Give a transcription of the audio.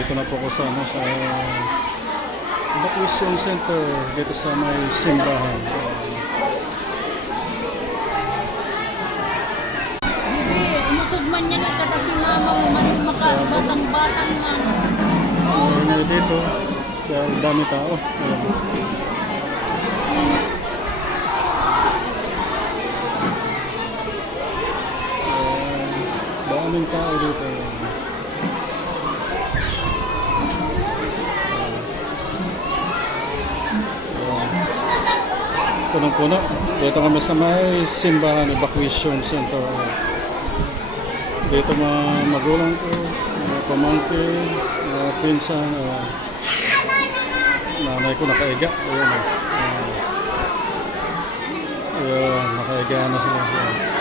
Dito na po ako sa, ano, sa evacuation center dito sa may simbahan. Umusog man yan kada si mama mo man makabatang-batang man. Ayun dito. Kaya dami tao. Ayan. Daming tao dito. Punong-puno. Dito kami sa may simbahan evacuation center. Dito mga magulang ko, mga pamangkin, mga pinsan, nanay ko nakaiga. Ayan, ayan, nakaiga na sila.